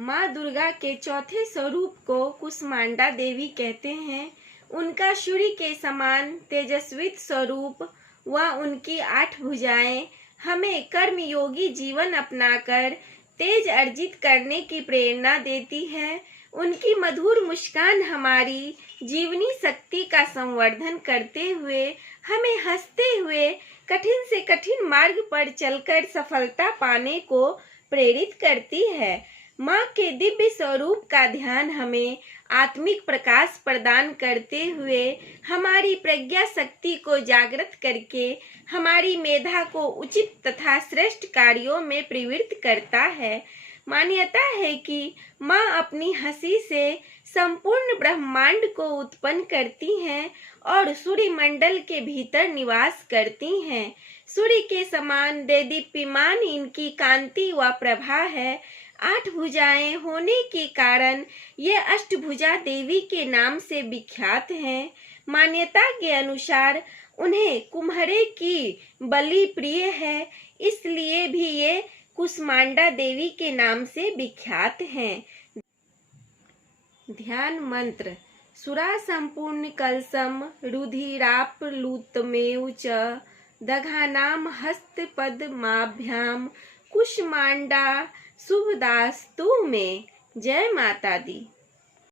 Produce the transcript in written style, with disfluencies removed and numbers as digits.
माँ दुर्गा के चौथे स्वरूप को कुष्मांडा देवी कहते हैं। उनका सूर्य के समान तेजस्वी स्वरूप व उनकी 8 भुजाएं हमें कर्मयोगी जीवन अपनाकर तेज अर्जित करने की प्रेरणा देती है। उनकी मधुर मुस्कान हमारी जीवनी शक्ति का संवर्धन करते हुए हमें हंसते हुए कठिन से कठिन मार्ग पर चलकर सफलता पाने को प्रेरित करती है। माँ के दिव्य स्वरूप का ध्यान हमें आत्मिक प्रकाश प्रदान करते हुए हमारी प्रज्ञा शक्ति को जागृत करके हमारी मेधा को उचित तथा श्रेष्ठ कार्यों में प्रवृत्त करता है। मान्यता है कि माँ अपनी हंसी से संपूर्ण ब्रह्मांड को उत्पन्न करती हैं और सूर्य मंडल के भीतर निवास करती हैं। सूर्य के समान देदीप्यमान इनकी कांति व प्रभा है। 8 भुजाएं होने के कारण ये अष्टभुजा देवी के नाम से विख्यात हैं। मान्यता के अनुसार उन्हें कुम्हरे की बलि प्रिय है, इसलिए भी ये कुष्मांडा देवी के नाम से विख्यात हैं। ध्यान मंत्र। सुरा संपूर्ण कलशम रुधिराप्लुतमेव च दघानाम हस्तपद्माभ्याम कुष्मांडा शुभदास्तु में। जय माता दी।